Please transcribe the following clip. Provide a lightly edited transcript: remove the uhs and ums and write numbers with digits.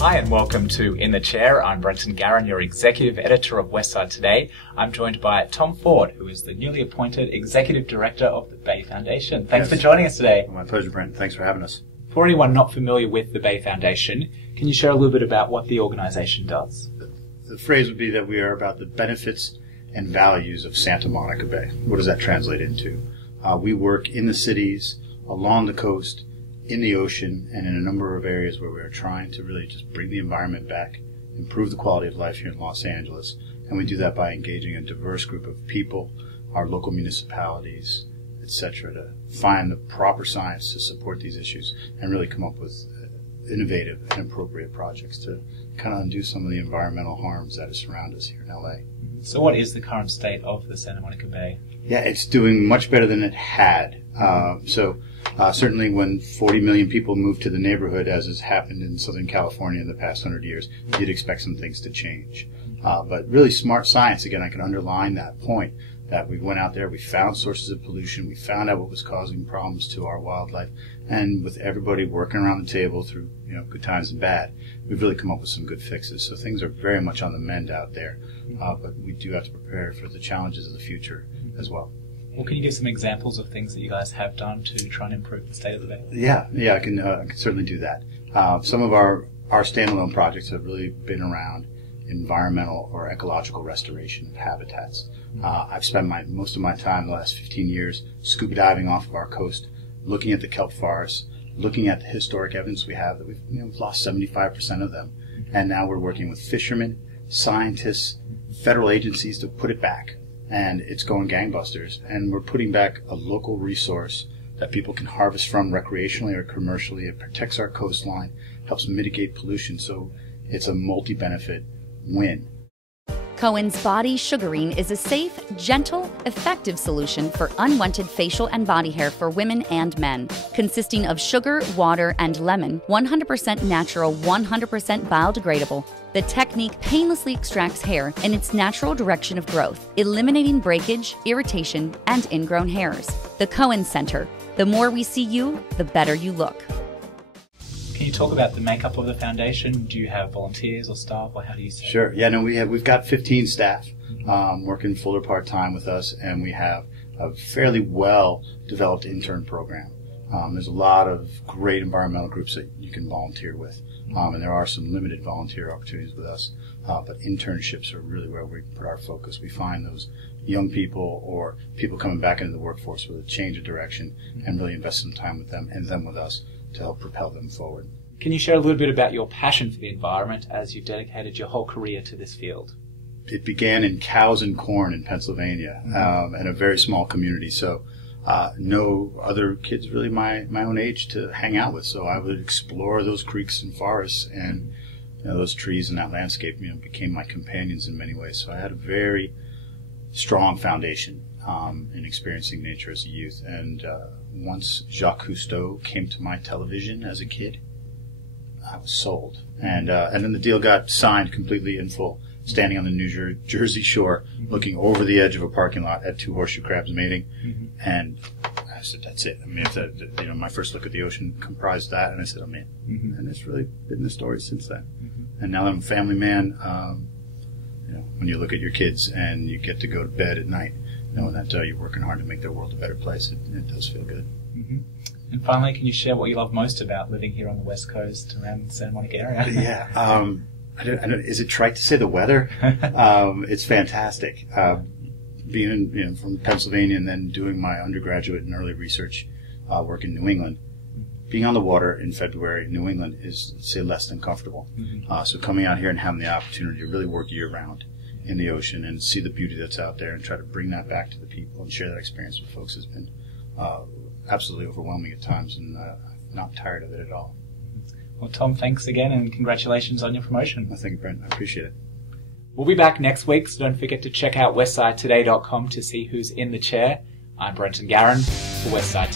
Hi and welcome to In the Chair. I'm Brenton Garen, your Executive Editor of Westside today. I'm joined by Tom Ford, who is the newly appointed Executive Director of the Bay Foundation. Thanks for joining us today. My pleasure, Brent. Thanks for having us. For anyone not familiar with the Bay Foundation, can you share a little bit about what the organisation does? The phrase would be that we are about the benefits and values of Santa Monica Bay. What does that translate into? We work in the cities, along the coast, in the ocean, and in a number of areas where we are trying to really just bring the environment back, improve the quality of life here in Los Angeles. And we do that by engaging a diverse group of people, our local municipalities, etc., to find the proper science to support these issues and really come up with innovative and appropriate projects to kind of undo some of the environmental harms that surround us here in LA. So what is the current state of the Santa Monica Bay? Yeah, it's doing much better than it had. Certainly when 40 million people moved to the neighborhood, as has happened in Southern California in the past 100 years, you'd expect some things to change. But really smart science, again, I can underline that point, that we went out there, we found sources of pollution, we found out what was causing problems to our wildlife, and with everybody working around the table through good times and bad, we've really come up with some good fixes. So things are very much on the mend out there, but we do have to prepare for the challenges of the future as well. Well, can you give some examples of things that you guys have done to try and improve the state of the Bay? Yeah, I can certainly do that. Some of our standalone projects have really been around environmental or ecological restoration of habitats. I've spent most of my time the last 15 years scuba diving off of our coast, looking at the kelp forests, looking at the historic evidence we have that we've lost 75% of them. And now we're working with fishermen, scientists, federal agencies to put it back. And it's going gangbusters. And we're putting back a local resource that people can harvest from recreationally or commercially. It protects our coastline, helps mitigate pollution. So it's a multi-benefit win. Cohen's Body Sugaring is a safe, gentle, effective solution for unwanted facial and body hair for women and men. Consisting of sugar, water, and lemon, 100% natural, 100% biodegradable, the technique painlessly extracts hair in its natural direction of growth, eliminating breakage, irritation, and ingrown hairs. The Cohen Center. The more we see you, the better you look. Can you talk about the makeup of the foundation? Do you have volunteers or staff, or how do you say? Sure. Yeah, no, we've got 15 staff working full or part-time with us, and we have a fairly well-developed intern program. There's a lot of great environmental groups that you can volunteer with, and there are some limited volunteer opportunities with us, but internships are really where we put our focus. We find those young people or people coming back into the workforce with a change of direction and really invest some time with them and them with us to help propel them forward. Can you share a little bit about your passion for the environment as you've dedicated your whole career to this field? It began in cows and corn in Pennsylvania, in a very small community. So no other kids really my own age to hang out with. So I would explore those creeks and forests, and those trees and that landscape became my companions in many ways. So I had a very strong foundation in experiencing nature as a youth. And once Jacques Cousteau came to my television as a kid, I was sold. And then the deal got signed completely in full, standing on the New Jersey shore, looking over the edge of a parking lot at two horseshoe crabs mating. And I said, that's it. I mean, my first look at the ocean comprised that, and I said, I'm in. And it's really been the story since then. And now that I'm a family man, when you look at your kids and you get to go to bed at night, knowing that you're working hard to make their world a better place, it does feel good. And finally, can you share what you love most about living here on the West Coast around the Santa Monica area? Yeah. I don't, is it trite to say the weather? It's fantastic. Being from Pennsylvania and then doing my undergraduate and early research work in New England, being on the water in February in New England is, say, less than comfortable. So coming out here and having the opportunity to really work year-round in the ocean and see the beauty that's out there and try to bring that back to the people and share that experience with folks has been absolutely overwhelming at times, and I'm not tired of it at all. Well, Tom, thanks again, and congratulations on your promotion. Well, thank you, Brent. I appreciate it. We'll be back next week, so don't forget to check out westsidetoday.com to see who's in the chair. I'm Brenton Garen for Westside